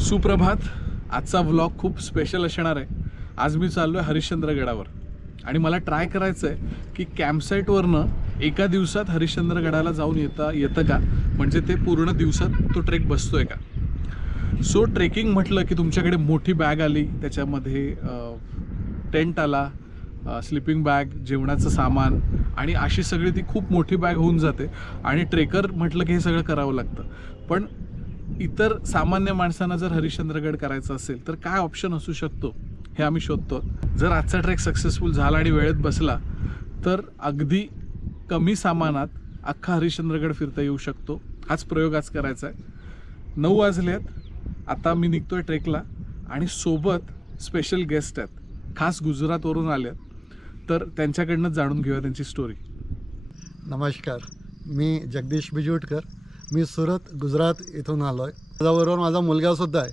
सुप्रभात. आजचा व्लॉग खूप स्पेशल असणार आहे. आज मी चाललो आहे हरिश्चंद्रगडावर आणि मला ट्राय करायचं आहे की कॅम्पसाईटवरनं एका दिवसात हरिश्चंद्रगडाला जाऊन येतं का, म्हणजे ते पूर्ण दिवसात तो ट्रेक बसतोय का. सो ट्रेकिंग म्हटलं की तुमच्याकडे मोठी बॅग आली, त्याच्यामध्ये टेंट आला, स्लिपिंग बॅग, जेवणाचं सामान आणि अशी सगळी ती खूप मोठी बॅग होऊन जाते. आणि ट्रेकर म्हटलं की हे सगळं करावं लागतं. पण इतर सामान्य माणसांना जर हरिश्चंद्रगड करायचं असेल तर काय ऑप्शन असू शकतो हे आम्ही शोधतो. जर आजचा ट्रेक सक्सेसफुल झाला आणि वेळेत बसला तर अगदी कमी सामानात अख्खा हरिश्चंद्रगड फिरता येऊ शकतो. हाच प्रयोग आज करायचा आहे. 9 वाजलेत. आता मी निघतोय ट्रेकला आणि सोबत स्पेशल गेस्ट आहेत, खास गुजरातवरून आलेत. तर त्यांच्याकडनं जाणून घेऊया त्यांची स्टोरी. नमस्कार, मी जगदीश बिजूटकर. मी सुरत, गुजरात इथून आलो आहे. माझ्याबरोबर माझा मुलगासुद्धा आहे.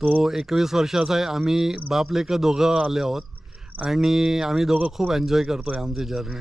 तो 21 वर्षाचा आहे. आम्ही बाप लेकं दोघं आले आहोत आणि आम्ही दोघं खूप एन्जॉय करतो आहे आमची journey.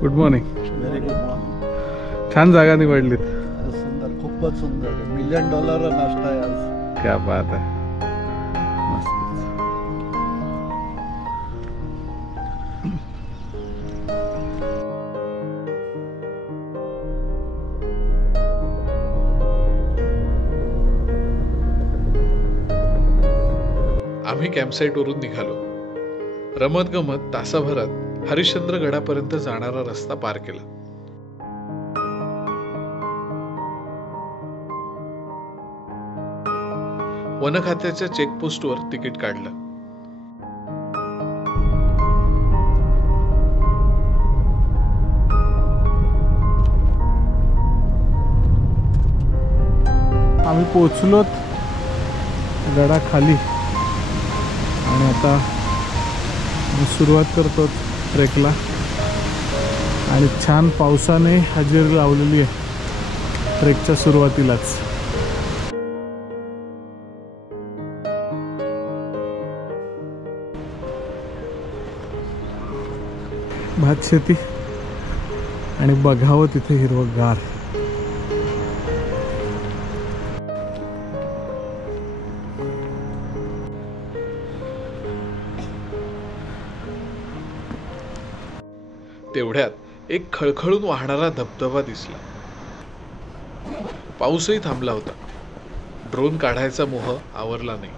Good morning. Very good morning. छान जागा निवडलीत. सुंदर, खूपच सुंदर. $1 मिलियन नाश्ता आहे आज. क्या बात आहे. मस्त. आम्ही कॅम्पसाईटवरून निघालो. रमत गमत तासाभरात हरिश्चंद्रगडापर्यंत जाणारा रस्ता पार केला. वन खात्याच्या चेकपोस्टवर तिकीट काढलं. आम्ही पोचलोत गडाखाली आणि आता सुरुवात करतो ट्रेकला. आणि छान पावसाने हजेरी लावलेली आहे ट्रेकच्या सुरुवातीलाच. भात शेती आणि बघावं तिथे हिरवंगार. तेवढ्यात एक खळखळून वाहणारा धबधबा दिसला. पाऊसही थांबला होता. ड्रोन काढायचा मोह आवरला नाही.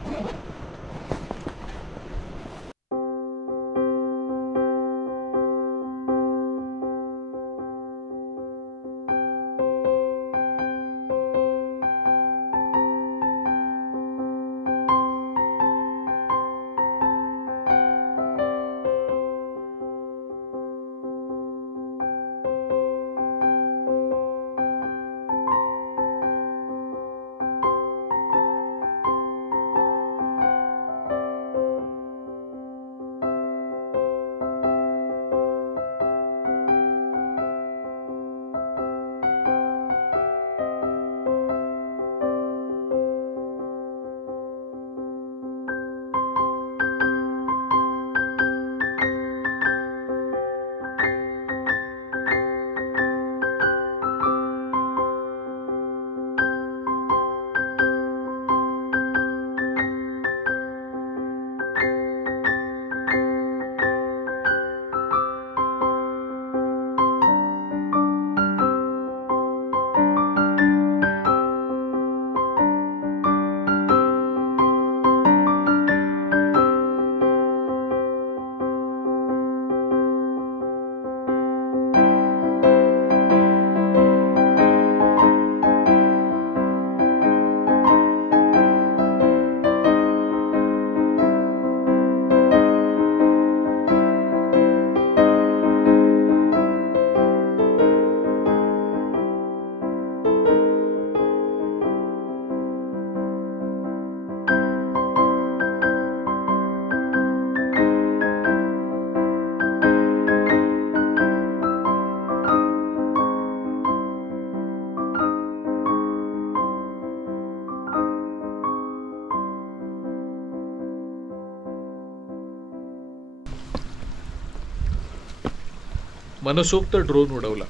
मनसोक्त ड्रोन उडवला.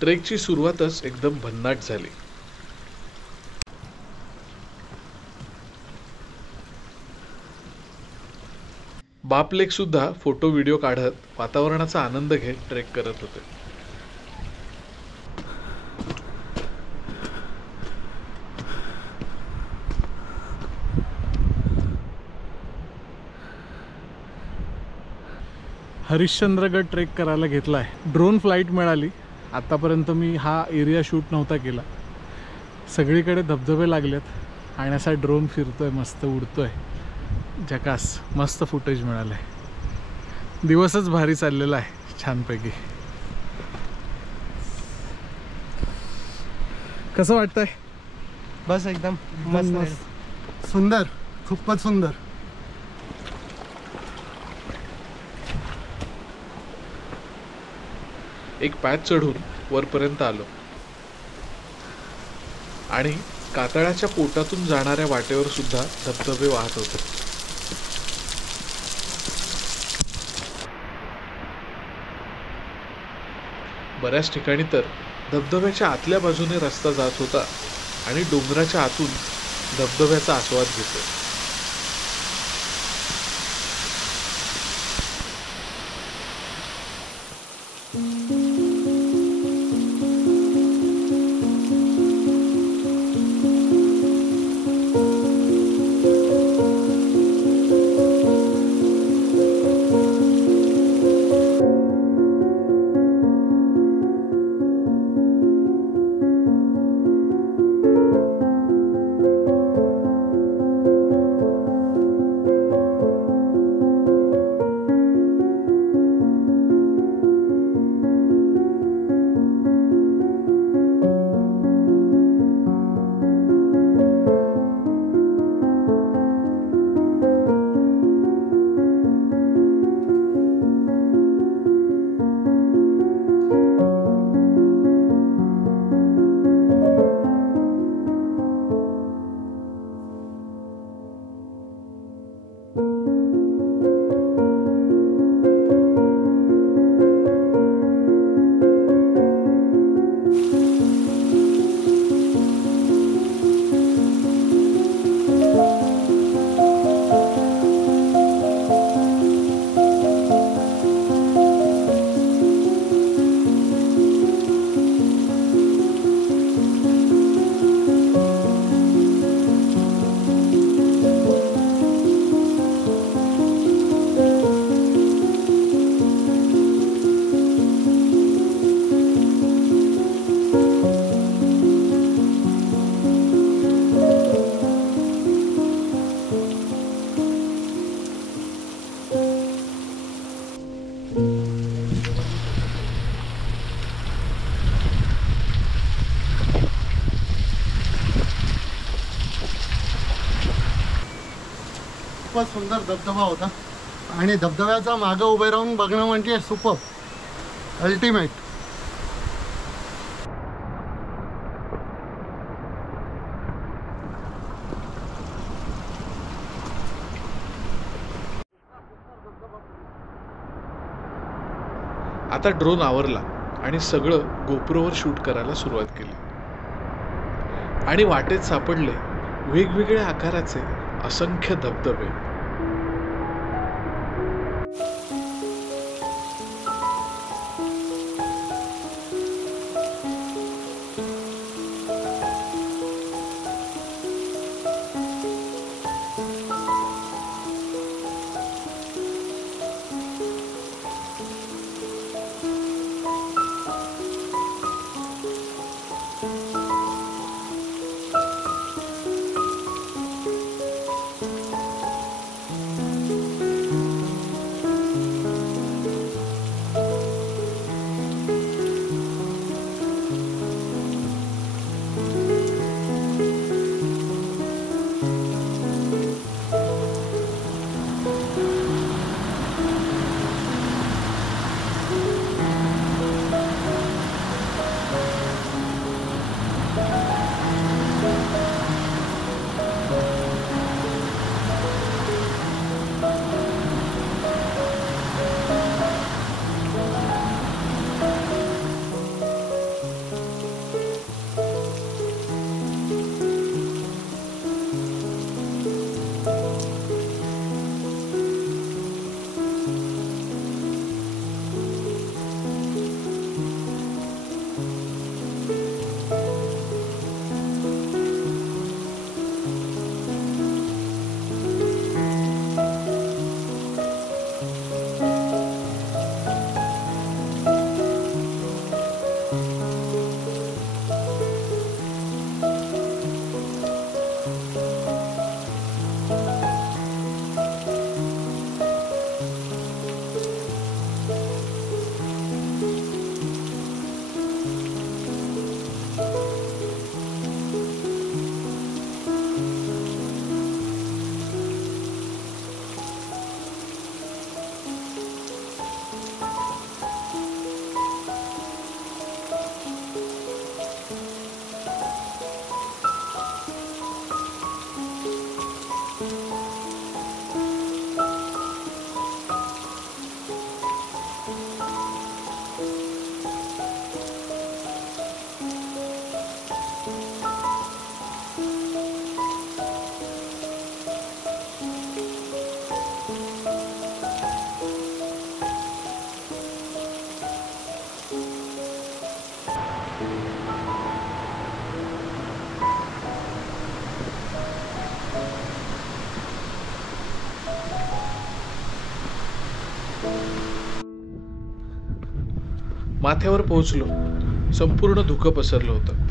ट्रेकची सुरुवातच एकदम भन्नाट झाली. बापलेक सुद्धा फोटो व्हिडिओ काढत वातावरणाचा आनंद घेत ट्रेक करत होते. हरिश्चंद्रगड ट्रेक करायला घेतलाय. ड्रोन फ्लाईट मिळाली. आतापर्यंत मी हा एरिया शूट नव्हता केला. सगळीकडे धबधबे लागलेत आणि असा ड्रोन फिरतोय, मस्त उडतोय. झकास, मस्त फुटेज मिळालंय. दिवसच भारी चाललेला आहे छानपैकी. कसं वाटतंय? बस एकदम मस्त. सुंदर, खूपच सुंदर. एक पॅच चढून वरपर्यंत आलो आणि कातळाच्या पोटातून जाणाऱ्या वाटेवर सुद्धा धबधबे वाहत होते. बऱ्याच ठिकाणी तर धबधब्याच्या आतल्या बाजूने रस्ता जात होता आणि डोंगराच्या आतून धबधब्याचा आस्वाद घेतोय. खूपच सुंदर धबधबा होता आणि धबधब्याचा मागं उभे राहून बघणं म्हणजे सुपर अल्टिमेट. आता ड्रोन आवरला आणि सगळं गोप्रोवर शूट करायला सुरुवात केली आणि वाटेत सापडले वेगवेगळ्या आकाराचे असंख्य धबधबे. माथ्यावर पोहोचलो. संपूर्ण धुकं पसरलं होतं.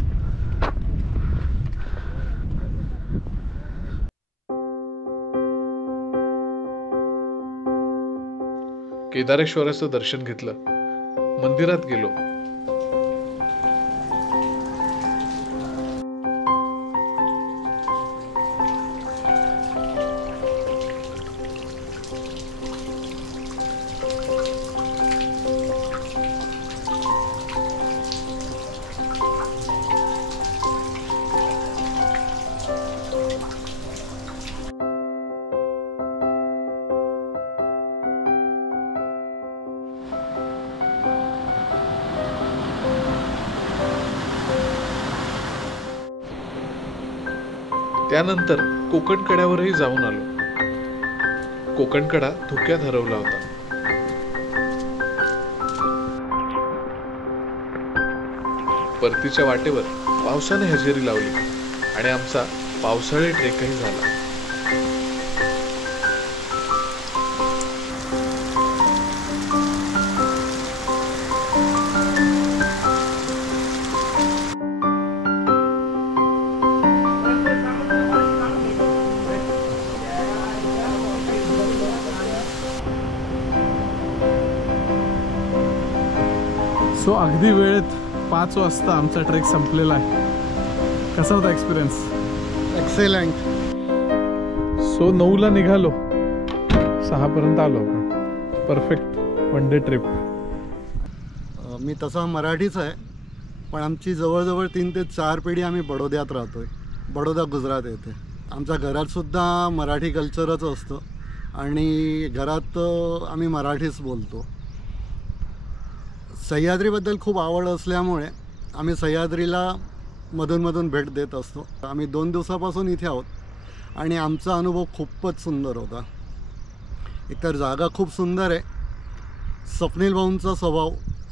केदारेश्वराचं दर्शन घेतलं. मंदिरात गेलो. त्यानंतर कोकण कड्यावरही जाऊन आलो. कोकण कडा धुक्यात हरवला होता. परतीच्या वाटेवर पावसाने हजेरी लावली आणि आमचा पावसाळी ट्रेकही झाला. सो अगदी वेळेत 5 वाजता आमचा ट्रेक संपलेला आहे. कसा होता एक्सपिरियन्स? एक्सेलंट. सो 9ला निघालो, 6 पर्यंत आलो आपण. Perfect one day trip. मी तसा मराठीच आहे, पण आमची जवळजवळ 3 ते 4 पिढी आम्ही बडोद्यात राहतो आहे. बडोदा गुजरात येथे. आमच्या घरातसुद्धा मराठी कल्चरच असतं आणि घरात आम्ही मराठीच बोलतो. सह्याद्रीबद्दल खूप आवड असल्यामुळे आम्ही सह्याद्रीला मधूनमधून भेट देत असतो. आम्ही 2 दिवसापासून इथे आहोत आणि आमचा अनुभव खूपच सुंदर होता. एकतर जागा खूप सुंदर आहे. स्वप्नील भाऊंचा स्वभाव,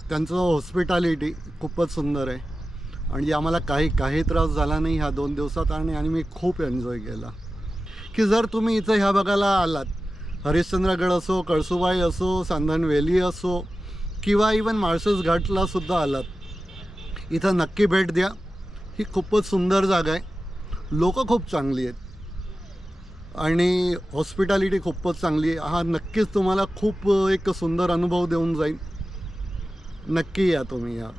त्यांचं हॉस्पिटॅलिटी खूपच सुंदर आहे आणि आम्हाला काही त्रास झाला नाही ह्या 2 दिवसात आणि मी खूप एन्जॉय केला. की जर तुम्ही इथं ह्या भागाला आलात, हरिश्चंद्रगड असो, कळसुबाई असो, सांधन व्हॅली असो किंवा इवन माळशेज घाटला सुद्धा आलात, इथं नक्की भेट द्या. ही खूपच सुंदर जागा आहे. लोक खूप चांगली आहेत आणि हॉस्पिटॅलिटी खूपच चांगली आहे. हा नक्कीच तुम्हाला खूप एक सुंदर अनुभव देऊन जाईल. नक्की या तुम्ही या.